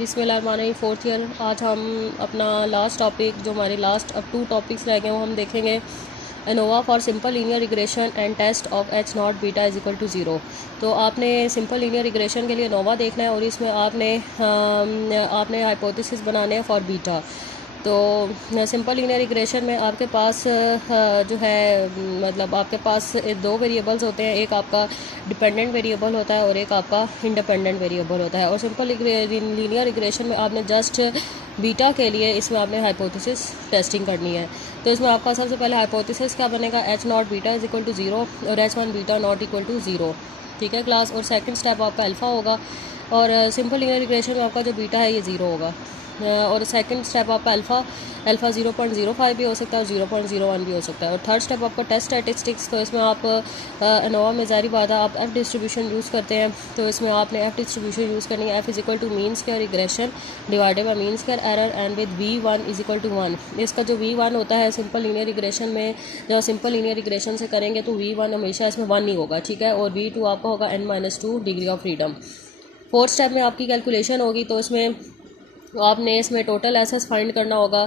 बिस्मिल्लाहिर्रहमानिर्रहीम। Fourth year आज हम अपना लास्ट टॉपिक जो हमारे लास्ट अब 2 टॉपिक्स रह गए वो हम देखेंगे। ANOVA for simple linear regression and test of H not beta is equal to zero. तो आपने सिंपल लीनियर रिग्रेशन के लिए एनोवा देखना है और इसमें आपने हाइपोथेसिस बनाने हैं फॉर बीटा। तो सिंपल लीनियर रिग्रेशन में आपके पास जो है मतलब आपके पास दो वेरिएबल्स होते हैं, एक आपका डिपेंडेंट वेरिएबल होता है और एक आपका इंडिपेंडेंट वेरिएबल होता है। और सिंपल लीनियर रिग्रेशन में आपने जस्ट बीटा के लिए इसमें आपने हाइपोथेसिस टेस्टिंग करनी है। तो इसमें आपका सबसे पहले हाइपोथेसिस क्या बनेगा, H not beta is equal to zero और H one beta not equal to zero. ठीक है क्लास। और सेकंड स्टेप आपका अल्फ़ा होगा और सिंपल लीनियर रिग्रेशन में आपका जो बीटा है ये ज़ीरो होगा। और सेकंड स्टेप आपका अल्फ़ा 0.05 भी हो सकता है और 0.01 भी हो सकता है। और थर्ड स्टेप आपका टेस्ट स्टैटिस्टिक्स। तो इसमें आप एनोवा में ज़ाहिर बात है आप एफ़ डिस्ट्रीब्यूशन यूज़ करते हैं, तो इसमें आपने एफ़ डिस्ट्रीब्यूशन यूज़ करनी है। F is equal to mean square regression divided by mean square error and with V1 is equal to 1। इसका जो V1 होता है सिंपल लीनियर रिग्रेशन में, जब सिंपल लीनियर रिग्रेशन से करेंगे तो V1 हमेशा इसमें 1 ही होगा। ठीक है। और V2 आपका होगा n-2 degree of freedom. Fourth step में आपकी कैलकुलेशन होगी, तो इसमें तो आपने इसमें टोटल एसेस फाइंड करना होगा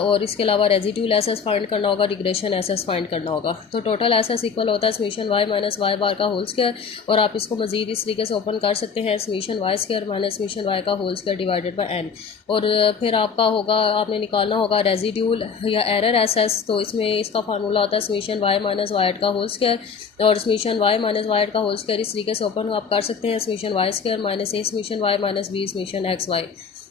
और इसके अलावा रेजिड्यूल एसेस फाइंड करना होगा, रिग्रेशन एसेस फाइंड करना होगा। तो टोटल एसेस इक्वल होता है summation y minus Y bar का होल स्क्वायर। और आप इसको मजीद इस तरीके से ओपन कर सकते हैं, summation Y square minus summation Y का whole square divided by n। और फिर आपका होगा, आपने निकालना होगा रेजिड्यूल या एरर एसेस। तो इसमें इसका फार्मूला होता है समीशन y माइनस वाई का होल स्क्वायर और समीशन y माइनस वाई का होल स्क्वायर इस तरीके से ओपन आप कर सकते हैं, summation Y square minus A summation y minus B summation X Y.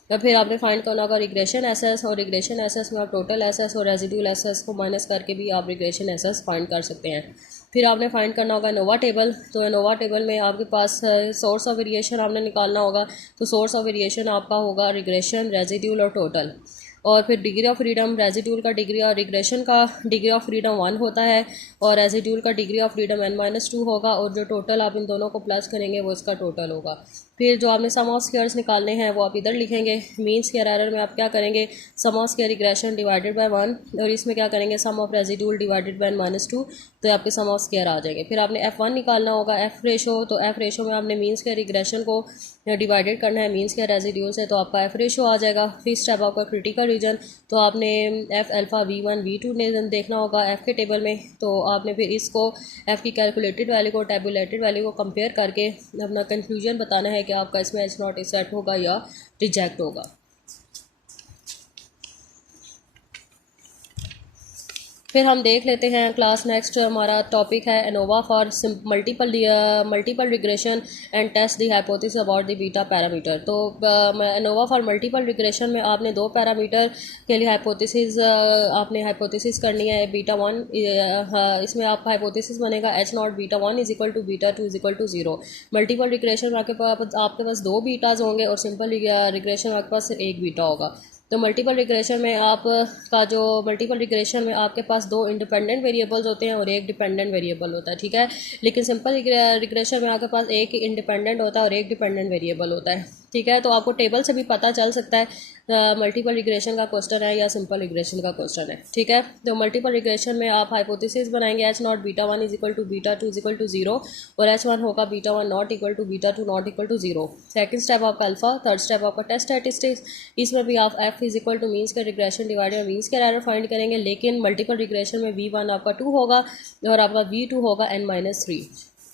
या फिर आपने फाइंड करना होगा रिग्रेशन एसेस, और रिग्रेशन एसेस में आप टोटल एसेस और रेजिड्यूल एसेस को माइनस करके भी आप रिग्रेशन एसेस फाइंड कर सकते हैं। फिर आपने फाइंड करना होगा एनोवा टेबल। तो एनोवा टेबल में आपके पास सोर्स ऑफ वेरिएशन आपने निकालना होगा। तो सोर्स ऑफ वेरिएशन आपका होगा रिग्रेशन, रेजिड्यूल और टोटल। और फिर डिग्री ऑफ फ्रीडम, रेजिड्यूल का डिग्री और रिग्रेशन का डिग्री ऑफ फ्रीडम 1 होता है और रेजिड्यूल का डिग्री ऑफ फ्रीडम n-2 होगा और जो टोटल आप इन दोनों को प्लस करेंगे वो इसका टोटल होगा। फिर जो आपने सम ऑफ स्क्वायर्स निकालने हैं वो आप इधर लिखेंगे। मीन स्क्वायर एरर में आप क्या करेंगे, sum of square regression divided by 1 और इसमें क्या करेंगे sum of residual divided by n-2, तो आपके सम ऑफ स्क्वायर आ जाएंगे। फिर आपने F1 निकालना होगा, F रेशो। तो F रेशो में आपने मीन स्क्वायर रिग्रेशन को डिवाइडेड करना है मीन स्क्वायर रेजिड्यूल से, तो आपका F रेशो आ जाएगा। फिर स्टेप आपका क्रिटिकल रीजन। तो आपने F अल्फ़ा V1 V2 ने देखना होगा F के टेबल में। तो आपने फिर इसको F की कैलकुलेटेड वैल्यू को टेबुलेटेड वैल्यू को कंपेयर करके अपना कंक्लूजन बताना है कि आपका इसमें एच नॉट एक्सेप्ट होगा या रिजेक्ट होगा। फिर हम देख लेते हैं क्लास नेक्स्ट हमारा टॉपिक है ANOVA for multiple regression and test the hypothesis about the beta parameter. तो एनोवा फॉर मल्टीपल रिग्रेशन में आपने 2 पैरामीटर के लिए आपने हाइपोथेसिस करनी है बीटा 1। इसमें आपका हाइपोथेसिस बनेगा H not beta 1 is equal to beta 2 is equal to 0। Multiple regression में आपके पास 2 बीटाज होंगे और सिंपल रिग्रेशन में आपके पास 1 बीटा होगा। तो मल्टीपल रिग्रेशन में मल्टीपल रिग्रेशन में आपके पास 2 इंडिपेंडेंट वेरिएबल्स होते हैं और एक डिपेंडेंट वेरिएबल होता है। ठीक है। लेकिन सिंपल रिग्रेशन में आपके पास एक इंडिपेंडेंट होता है और एक डिपेंडेंट वेरिएबल होता है। ठीक है। तो आपको टेबल से भी पता चल सकता है मल्टीपल रिग्रेशन का क्वेश्चन है या सिंपल रिग्रेशन का क्वेश्चन है। ठीक है। तो मल्टीपल रिग्रेशन में आप हाइपोथेसिस बनाएंगे H not beta 1 is equal to beta 2 is equal to 0 और एच 1 होगा beta 1 not equal to beta 2 not equal to 0। Second step आपका अल्फा, थर्ड स्टेप आपका टेस्ट स्टैटिस्टिक्स। इसमें भी आप F is equal to means का regression divided by means का error find करेंगे, लेकिन मल्टीपल रिग्रेशन में V1 आपका 2 होगा और आपका V2 होगा n-3।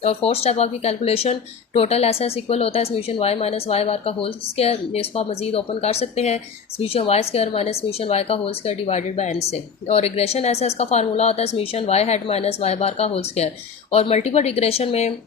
और फोर्थ स्टेप आपकी कैलकुलेशन, टोटल एसेस इक्वल होता है summation y minus Y bar का होल स्क्वायर। इसको आप मजीद ओपन कर सकते हैं, summation Y square minus summation Y का whole square divided by n से। और रिग्रेशन एसेस का फार्मूला होता है summation Y hat minus Y bar का होल स्क्वायर। और मल्टीपल रिग्रेशन में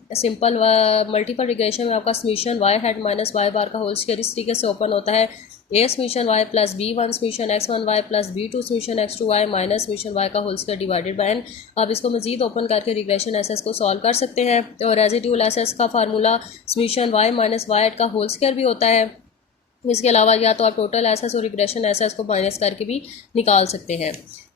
आपका summation Y hat minus Y bar का होल स्क्वायर इस तरीके से ओपन होता है, A summation Y plus B1 summation x1 Y plus B2 summation x2 Y minus summation Y का whole square divided by n। आप इसको मजीद ओपन करके रिग्रेशन एसेस को सॉल्व कर सकते हैं। और रेजिड्यूल एसेस का formula summation Y minus Y का होल स्क्वायर भी होता है। इसके अलावा या तो आप टोटल एसेस और रिग्रेशन एसेस को माइनस करके भी निकाल सकते हैं।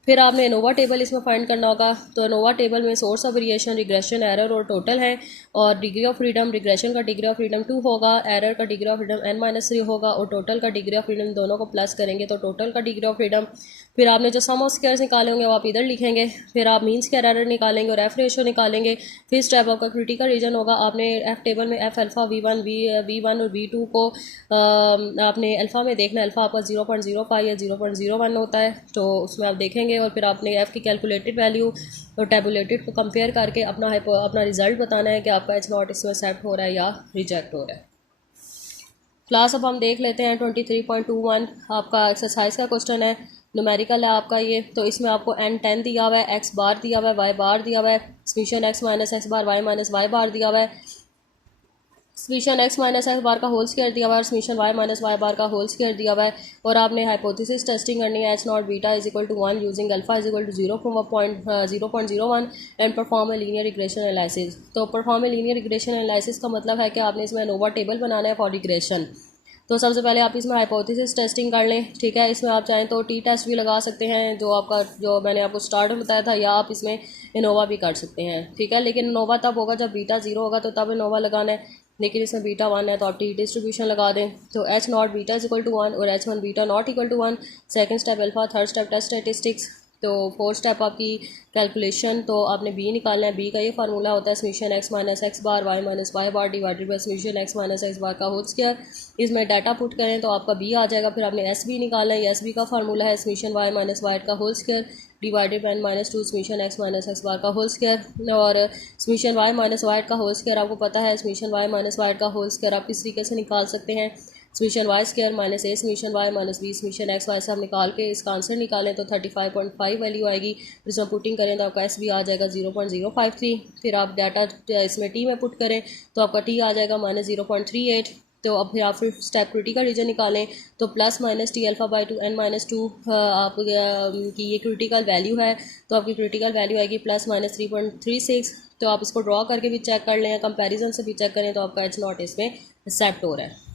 फिर आपने एनोवा टेबल इसमें फाइंड करना होगा। तो एनोवा टेबल में source of variation, regression, error और टोटल है। और डिग्री ऑफ फ्रीडम, रिग्रेशन का डिग्री ऑफ फ्रीडम 2 होगा, एरर का डिग्री ऑफ फ्रीडम n-3 होगा और टोटल का डिग्री ऑफ फ्रीडम दोनों को प्लस करेंगे तो टोटल का डिग्री ऑफ फ्रीडम फिर आपने जो सम ऑफ स्क्वायर्स निकाले होंगे वो आप इधर लिखेंगे, फिर आप मीन स्क्वायर एरर निकालेंगे और एफ रेशो निकालेंगे। फिर स्टेप आपका क्रिटिकल रीजन होगा, आपने एफ टेबल में एफ अल्फ़ा वी वन और वी2 को आपने अल्फ़ा में देखना है। अल्फ़ा आपका 0.05 या 0.01 होता है, तो उसमें आप देखेंगे और फिर आपने एफ़ की कैलकुलेटेड वैल्यू और टेबुलेटेड को कंपेयर करके अपना रिजल्ट बताना है कि आपका एच नॉट इसमें एक्सेप्ट हो रहा है या रिजेक्ट हो रहा है। क्लास अब हम देख लेते हैं 23.21 आपका एक्सरसाइज का क्वेश्चन है, न्यूमेरिकल है आपका ये। तो इसमें आपको n10 दिया हुआ है, x बार दिया हुआ है, y बार दिया हुआ है, समीशन x माइनस एक्स बार y माइनस वाई बार दिया हुआ है, summation x minus X bar का होल स्क्वायर दिया हुआ है, summation y minus Y bar का होल स्क्वायर दिया हुआ है। और आपने हाइपोथेसिस टेस्टिंग करनी है, H not beta is equal to 1 using alpha is equal to 0.01 and perform a linear regression analysis. तो perform a linear regression analysis का मतलब है कि आपने इसमें एनोवा टेबल बनाना है फॉर रिग्रेशन। तो सबसे पहले आप इसमें हाइपोथेसिस टेस्टिंग कर लें, ठीक है। इसमें आप चाहें तो टी टेस्ट भी लगा सकते हैं, जो मैंने आपको स्टार्ट में बताया था, या आप इसमें इनोवा भी कर सकते हैं, ठीक है। लेकिन इनोवा तब होगा जब बीटा 0 होगा, तो तब इनोवा लगाना है। लेकिन इसमें बीटा 1 है तो आप टी डिस्ट्रीब्यूशन लगा दें। तो H not beta is equal to 1 और H 1 beta not equal to 1। Second step alpha, third step test statistics. तो फोर्थ स्टेप आपकी कैलकुलेशन। तो आपने बी निकालना है, बी का ये फार्मूला होता है summation X minus X bar Y minus Y bar divided by summation X minus X bar का होल स्क्वायर। इसमें डाटा पुट करें तो आपका बी आ जाएगा। फिर आपने एस बी निकालना है, एस बी का फार्मूला है समीशन वाई माइनस वाई का whole square divided by -2 summation X minus X bar का होल स्क्वायर। और समीशन वाई माइनस वाई का होल स्क्वायर आपको पता है, समीशन वाई माइनस वाई का होल स्क्वायर आप किस तरीके से निकाल सकते हैं, summation Y square minus A summation Y minus B summation X Y से आप निकाल के इसका आंसर निकालें तो 35.5 वैल्यू आएगी। फिर इसमें पुटिंग करें तो आपका एस बी आ जाएगा 0.053। फिर आप डाटा इसमें टी में पुट करें तो आपका टी आ जाएगा -0.38। तो अब फिर आप फिर स्टेप क्रिटिकल रीजन निकालें तो plus minus T alpha by 2 n minus 2 आप की ये क्रिटिकल वैल्यू है। तो आपकी क्रिटिकल वैल्यू आएगी +-3.36। तो आप इसको ड्रॉ करके भी चेक कर लें, कंपैरिजन से भी चेक करें तो आपका एच नॉट इसमें एक्सेप्ट हो रहा है।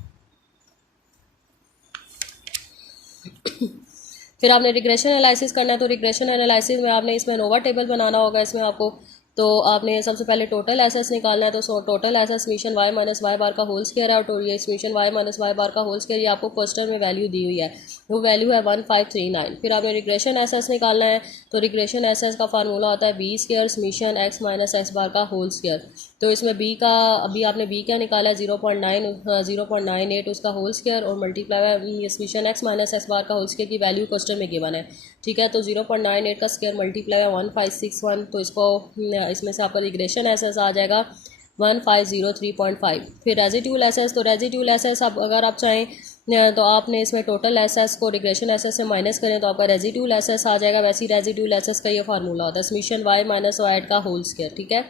फिर आपने रिग्रेशन एनालिसिस करना है। तो रिग्रेशन एनालिसिस में आपने इसमें नोवा टेबल बनाना होगा इसमें आपको। तो आपने सबसे पहले टोटल एसेस निकालना है। तो total SS summation Y minus Y bar का होल स्क्वायर है, और ये summation Y minus Y bar का होल स्क्वायर ये आपको क्वेश्चन में वैल्यू दी हुई है, वो वैल्यू है 1539। फिर आपने रिग्रेशन एसेस निकालना है। तो रिग्रेशन एसेस का फार्मूला होता है B square summation X minus X bar का होल स्क्वायर। तो इसमें बी का अभी आपने बी क्या निकाला है 0.98 उसका होल स्क्वायर और multiply summation X minus X bar का होल स्क्वायर की वैल्यू क्वेश्चन में गिवन है, ठीक है। तो 0.98 का स्क्वायर मल्टीप्लाई 1561। तो इसमें से आपका रिग्रेशन एसेस आ जाएगा 1503.5। फिर रेजिड्यूल एसेस। तो रेजिड्यूल एसेस आप अगर आप चाहें तो आपने इसमें टोटल एसेस को रिग्रेशन एसेस से माइनस करें तो आपका रेजिड्यूल एसेस आ जाएगा। वैसे ही रेजिड्यूल एसेस का ये फार्मूला होता है समीशन वाई माइनस वाई का होल स्क्वायर, ठीक है।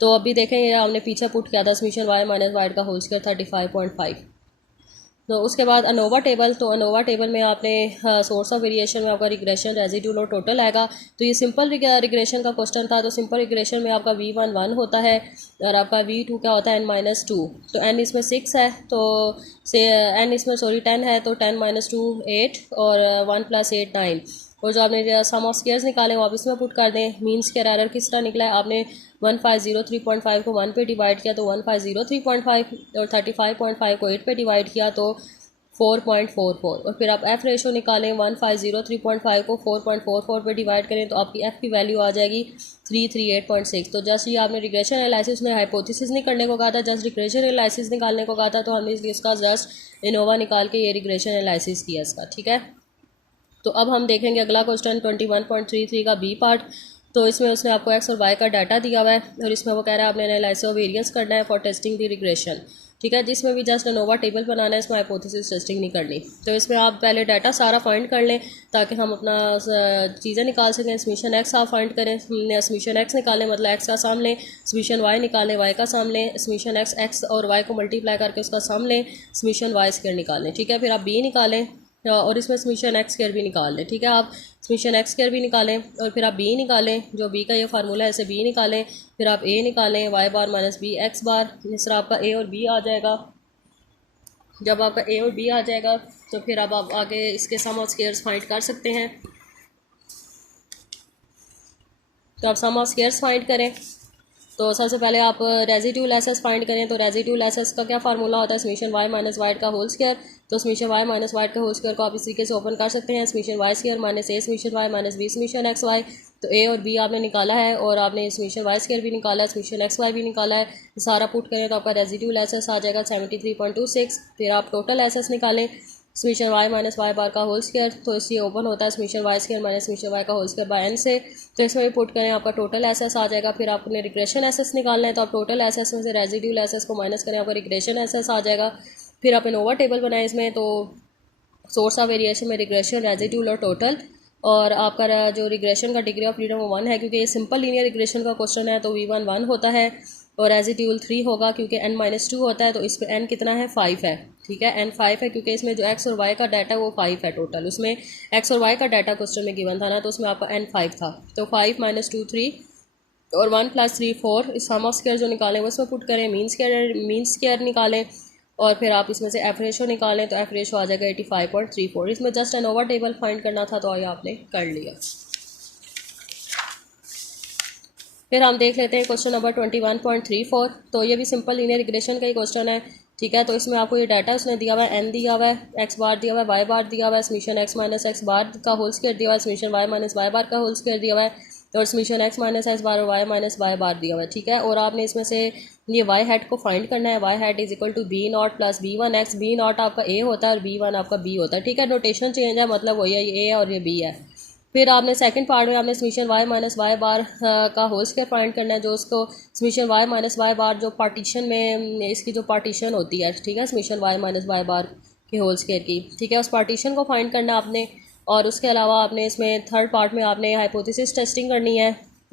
तो अभी देखें ये हमने पीछे पुट किया था समीशन वाई माइनस वाई का होल स्क्वायर 35.5। तो उसके बाद अनोवा टेबल। तो अनोवा टेबल में आपने सोर्स ऑफ वेरिएशन में आपका रिग्रेशन रेजिड्यूल और टोटल आएगा। तो ये सिंपल रिग्रेशन का क्वेश्चन था। तो सिंपल रिग्रेशन में आपका V1 1 होता है और आपका V2 क्या होता है n-2। तो n इसमें 6 है, तो से n इसमें 10 है, तो 10 - 2 8 और 1 + 8 9। और जो आपने सम ऑफ स्क्वायर्स निकाले वो आप इसमें पुट कर दें। मीन स्क्वायर एरर किस तरह निकला है, आपने 1503.5 को 1 पे डिवाइड किया तो 1503.5 और 35.5 को 8 पे डिवाइड किया तो 4.44। और फिर आप एफ़ रेशो निकालें 1503.5 को 4.44 पे डिवाइड करें तो आपकी एफ़ की वैल्यू आ जाएगी 338.6। तो जस्ट ये आपने रिग्रेशन एनालिसिस में हाइपोथेसिस नहीं करने को कहा था, जस्ट रिग्रेशन एनालिसिस निकालने को कहा था। तो हमने इसका जस्ट इनोवा निकाल के ये रिग्रेशन एनालिसिस किया इसका, ठीक है। तो अब हम देखेंगे अगला क्वेश्चन 21.33 का बी पार्ट। तो इसमें उसने आपको एक्स और वाई का डाटा दिया हुआ है और इसमें वो कह रहा है आपने एनालिसिस ऑफ वेरिएंस करना है फॉर टेस्टिंग द रिग्रेशन, ठीक है। जिसमें भी जस्ट अनोवा टेबल बनाना है, इसमें हाइपोथेसिस टेस्टिंग नहीं करनी। तो इसमें आप पहले डाटा सारा फाइंड कर लें ताकि हम अपना चीज़ें निकाल सकें। समीशन एक्स आप फाइंड करें, समीशन एक्स निकालें मतलब एक्स का साम लें, समीशन वाई निकालें वाई का साम लें, समीशन एक्स और वाई को मल्टीप्लाई करके उसका साम लें, समीशन वाई स्क्वायर निकालें, ठीक है। फिर आप बी निकालें और इसमें समीशन एक्स स्क्वायर भी निकाल लें, ठीक है। आप समीशन एक्स स्क्वायर भी निकालें और फिर आप बी निकालें, जो बी का ये फार्मूला है ऐसे बी निकालें। फिर आप ए निकालें वाई बार माइनस बी एक्स बार। इस तरह आपका ए और बी आ जाएगा। जब आपका ए और बी आ जाएगा तो फिर अब आप आगे इसके सम ऑफ स्क्वायर्स फाइंड कर सकते हैं। तो आप सम ऑफ स्क्वायर्स फाइंड करें। तो सबसे पहले आप रेजिड्यूल एसेस फाइंड करें। तो रेजिड्यूल एसेस का क्या फार्मूला होता है, समीशन वाई माइनस वाई का होल स्क्वायर। तो समीशन वाई माइनस वाई का होल स्क्वायर को आप इस तरीके से ओपन कर सकते हैं, summation Y square minus A summation Y minus B summation X Y. तो ए और बी आपने निकाला है और आपने समीशन वाई स्क्वायर भी निकाला है, समीशन एक्स वाई भी निकाला है। सारा पुट करें तो आपका रेजिड्यूल एसेस आ जाएगा 73.26। फिर आप टोटल एसेस निकालें, summation Y minus Y bar का होल स्क्वायर। तो इससे ओपन होता है summation Y square minus summation Y का होल स्क्वायर बाय एन से। तो इसमें भी पुट करें, आपका टोटल एसेस आ जाएगा। फिर आपने रिग्रेशन एसेस निकालना है, तो आप टोटल एसेस में से रेजिड्यूल एसेस को माइनस करें, आपका रिग्रेशन एसेस आ जाएगा। फिर आप एनोवा टेबल बनाएं इसमें, तो सोर्स ऑफ वेरिएशन में रिग्रेशन, रेजिड्यूल और टोटल। और आपका जो रिग्रेशन का डिग्री ऑफ फ्रीडम वो 1 है, क्योंकि ये सिंपल लीनियर रिग्रेशन का क्वेश्चन है। तो V1 1 होता है और रेजिड्यूल 3 होगा, क्योंकि n-2 होता है। तो इस पर n कितना है, 5 है। ठीक है, n 5 है, क्योंकि इसमें जो x और y का डाटा है वो 5 है टोटल। उसमें x और y का डाटा क्वेश्चन में गिवन था ना, तो उसमें आपका n 5 था। तो 5 - 2 3 और 1 + 3 4। इस सम ऑफ स्क्वायर जो निकालें वो इसमें पुट करें, मीन स्क्वायर निकालें और फिर आप इसमें से एफ रेशो निकालें। तो एफ रेशो आ जाएगा 85.34। इसमें जस्ट एनोवा टेबल फाइंड करना था, तो आइए आपने कर लिया। फिर हम देख लेते हैं क्वेश्चन नंबर 21.34। तो ये भी सिंपल लीनियर रिग्रेशन का ही क्वेश्चन है। ठीक है, तो इसमें आपको ये डाटा उसने दिया हुआ है, एन दिया हुआ है, एक्स बार दिया हुआ है, वाई बार दिया हुआ है, summation X minus X bar का होल स्क्वायर दिया हुआ है, summation Y minus Y bar का होल स्क्वायर दिया हुआ है, और समीशन एक्स माइनस एक्स बार और वाई माइनस वाई बार दिया हुआ है। ठीक है, और आपने इसमें से ये वाई हैट को फाइंड करना है। Y hat is equal to B naught plus B one X. B naught आपका ए होता है और बी वन आपका बी होता है। ठीक है, नोटेशन चेंज है, मतलब वही है, ये ए और ये बी है। फिर आपने सेकंड पार्ट में आपने summation Y minus Y bar का होल स्क्वायर फाइंड करना है, जो उसको समीशन वाई माइनस वाई बार जो पार्टीशन में इसकी जो पार्टीशन होती है, ठीक है, समीशन वाई माइनस वाई बार के होल स्क्वायर की, ठीक है, उस पार्टीशन को फाइंड करना आपने। और उसके अलावा आपने इसमें थर्ड पार्ट में आपने हाइपोथेसिस टेस्टिंग करनी है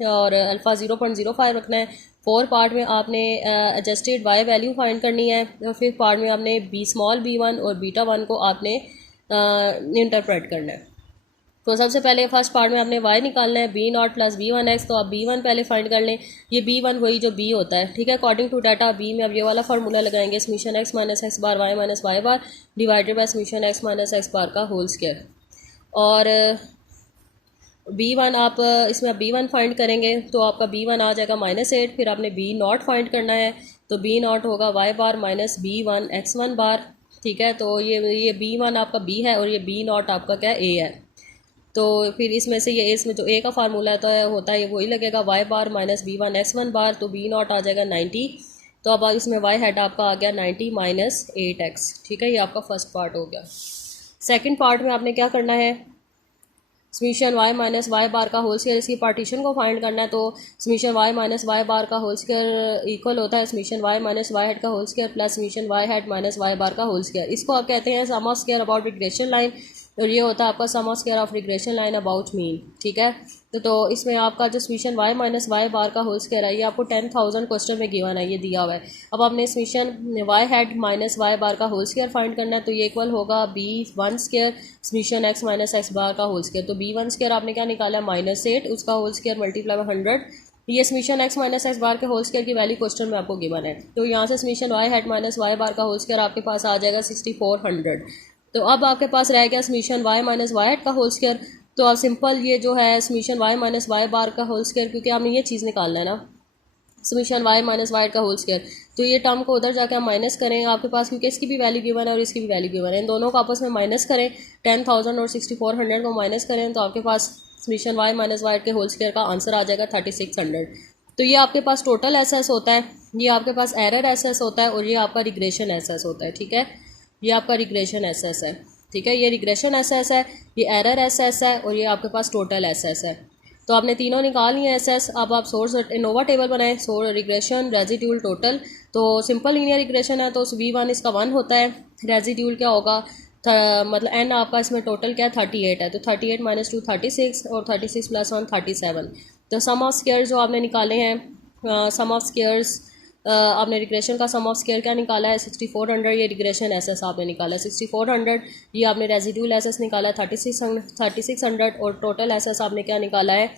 और अल्फ़ा 0.05 रखना है। फोर्थ पार्ट में आपने एडजस्टेड वाई वैल्यू फाइंड करनी है। और फिफ्थ पार्ट में आपने बी स्मॉल b1 और बीटा 1 को आपने इंटरप्रेट करना है। तो सबसे पहले फर्स्ट पार्ट में आपने y निकालना है, B naught plus B one X. तो आप b1 पहले फाइंड कर लें, ये b1 वही जो b होता है। ठीक है, अकॉर्डिंग टू डाटा b में अब ये वाला फार्मूला लगाएंगे, summation X minus X bar Y minus Y bar divided by summation X minus X bar का होल स्क्वायर। और b1 आप इसमें b1 फाइंड करेंगे तो आपका b1 आ जाएगा -8। फिर आपने b नॉट फाइंड करना है, तो b नॉट होगा y बार माइनस b1 x1 बार। ठीक है, तो ये b1 आपका b है और ये b नॉट आपका क्या a है। तो फिर इसमें से ये इसमें जो a का फार्मूला होता है वही लगेगा, y बार माइनस b1 x1 बार। तो b नॉट आ जाएगा 90। तो अब इसमें y हेड आपका आ गया 90 - 8x। ठीक है, ये आपका फर्स्ट पार्ट हो गया। सेकंड पार्ट में आपने क्या करना है, summation Y minus Y bar का होल स्क्वायर, इसकी पार्टीशन को फाइंड करना है। तो summation Y minus Y bar का होल स्क्वायर इक्वल होता है summation Y minus Y hat का whole square plus summation Y hat minus Y bar का होल स्क्वायर। इसको आप कहते हैं sum of square about regression line, और ये होता है आपका sum of square of regression line about mean. ठीक है, तो इसमें आपका जो summation Y minus Y bar का होल स्क्वायर है, ये आपको 10,000 क्वेश्चन में गिवन है, ये दिया हुआ है। अब आपने summation Y hat minus Y bar का होल स्क्वायर फाइंड करना है। तो ये इक्वल होगा b1 square summation X minus X bar का होल स्क्वायर। तो b1 स्क्वायर आपने क्या निकाला है, -8, उसका होल स्क्वायर मल्टीप्लाई बाय 100। ये summation X minus X bar के होल स्क्वायर की वैल्यू क्वेश्चन में आपको गिवन है। तो यहाँ से summation Y hat minus Y bar का होल स्क्वायर आपके पास आ जाएगा 6400। तो अब आपके पास रह गया summation Y minus Y hat का होल स्क्वायर। तो आप सिंपल ये जो है summation Y minus Y bar का होल स्क्वायर, क्योंकि आपने ये चीज़ निकालना है ना, समीशन वाई माइनस वाई का होल स्क्वायर। तो ये टर्म को उधर जाकर आप माइनस करें आपके पास, क्योंकि इसकी भी वैल्यू गिवन है और इसकी भी वैल्यू गिवन है, इन दोनों को आपस में माइनस करें। 10,000 और 6400 को माइनस करें तो आपके पास समीशन वाई माइनस वाई के होल स्क्वायर का आंसर आ जाएगा 3600। तो ये आपके पास टोटल एसेस होता है, ये आपके पास एरर एसेस होता है और ये आपका रिग्रेशन एसेस होता है। ठीक है, ये आपका रिग्रेशन एसेस है। ठीक है, ये रिग्रेशन एसेस है, ये एरर एसेस है और ये आपके पास टोटल एसेस है। तो आपने तीनों निकाल लिए एसेस। अब आप सोर्स इनोवा टेबल बनाएं, सोर्स रिग्रेशन रेजिड्यूल टोटल। तो सिंपल लीनियर रिग्रेशन है तो v1 इसका 1 होता है, रेजिड्यूल क्या होगा, मतलब n आपका इसमें टोटल क्या है 38 है। तो 38 - 2 36 और 36 + 1 37। तो सम ऑफ स्क्वायर्स जो आपने निकाले हैं, सम ऑफ स्क्वायर्स आपने रिग्रेशन का सम ऑफ स्क्वायर क्या निकाला है 6400। ये रिग्रेशन एसेस आपने निकाला है 6400। ये आपने रेजिड्यूल एसेस निकाला है 3600 और टोटल एसेस आपने क्या निकाला है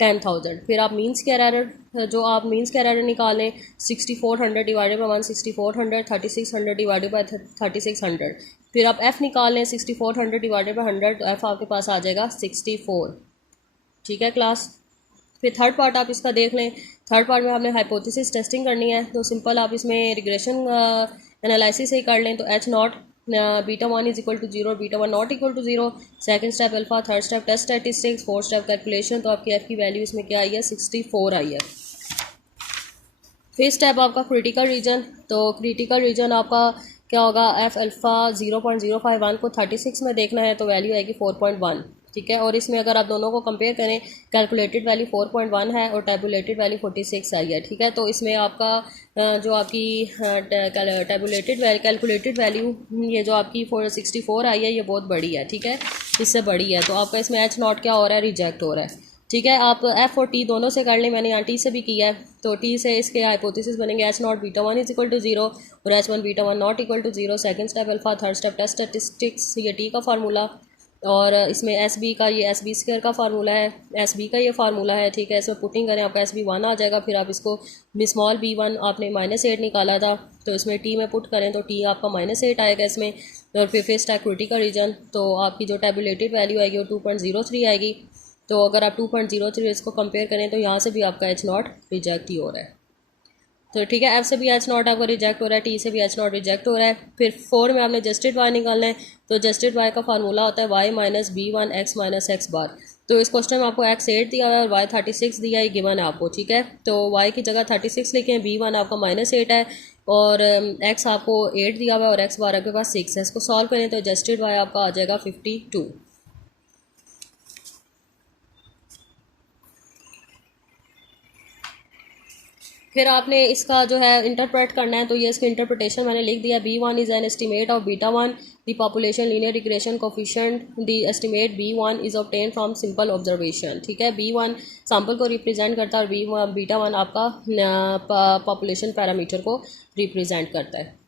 10,000। फिर आप मीन स्क्वायर एरर, जो आप मीन स्क्वायर एरर निकालें 6400 डिवाइडेड बाई 1 6400, 3600 डिवाइडेड बाई 3600। फिर आप एफ़ निकाल लें 6400 डिवाइडेड बाई 100, तो एफ़ आपके पास आ जाएगा 64। ठीक है क्लास। फिर थर्ड पार्ट आप इसका देख लें। थर्ड पार्ट में आपने हाइपोथेसिस टेस्टिंग करनी है, तो सिंपल आप इसमें रिग्रेशन एनालिसिस ही कर लें। तो H not beta one is equal to zero, beta one not equal to zero, second step alpha, third step test statistics, fourth step calculation. तो आपकी एफ की वैल्यू इसमें क्या आई है, 64 आई है। फिर स्टेप आपका क्रिटिकल रीजन। तो क्रिटिकल रीजन आपका क्या होगा, एफ अल्फ़ा 0.051 को 36 में देखना है, तो वैल्यू आएगी 4.1, ठीक है। और इसमें अगर आप दोनों को कंपेयर करें, कैलकुलेटेड वैल्यू 4.1 है और टैबुलेटेड वैल्यू 46 आई है, ठीक है। तो इसमें आपका जो आपकी कैलकुलेटेड वैल्यू ये जो आपकी 64 आई है, ये बहुत बड़ी है, ठीक है, इससे बड़ी है। तो आपका इसमें एच नॉट क्या हो रहा है, रिजेक्ट हो रहा है, ठीक है। आप एफ और टी दोनों से कर लें, मैंने यहाँ टी से भी किया है। तो टी से इसके हाइपोथेसिस बनेंगे H not beta one is equal to zero और H one beta one not equal to zero, second step alpha, third step test statistics, ये टी का फार्मूला। और इसमें एस बी का ये एस बी स्क्वायर का formula है, S B का ये फार्मूला है, ठीक है। इसमें पुटिंग करें आपका एस बी वन आ जाएगा, फिर आप इसको स्मॉल बी वन आपने -8 निकाला था, तो इसमें टी में पुट करें तो टी आपका -8 आएगा इसमें। और फिर स्टेप क्रिटिकल रीजन, तो आपकी जो टैबुलेटेड वैल्यू आएगी वो 2.03 आएगी। तो अगर आप 2.03 इसको कंपेयर करें तो यहाँ से भी आपका एच नॉट रिजेक्ट ही हो रहा है। तो ठीक है, एफ से भी एच नॉट आपका रिजेक्ट हो रहा है, टी से भी एच नॉट रिजेक्ट हो रहा है। फिर 4 में आपने जस्टिड वाई निकालना है। तो जस्टिड वाई का फार्मूला होता है Y minus B one X minus X bar. तो इस क्वेश्चन में आपको एक्स 8 दिया हुआ है और वाई 36 दिया है, गिवन है आपको, ठीक है। तो वाई की जगह 36 लिखें, बी वन आपका -8 है और एक्स आपको 8 दिया हुआ है और एक्स बार आपके पास 6 है। इसको सॉल्व करें तो जस्टिड वाई आपका आ जाएगा 52। फिर आपने इसका जो है इंटरप्रेट करना है, तो ये इसका इंटरप्रिटेशन मैंने लिख दिया। B one is an estimate of beta one, the population linear regression coefficient, the estimate B one is obtain from simple observation, ठीक है। बी वन सैम्पल को रिप्रेजेंट करता है और बीटा वन आपका पॉपुलेशन पैरामीटर को रिप्रेजेंट करता है।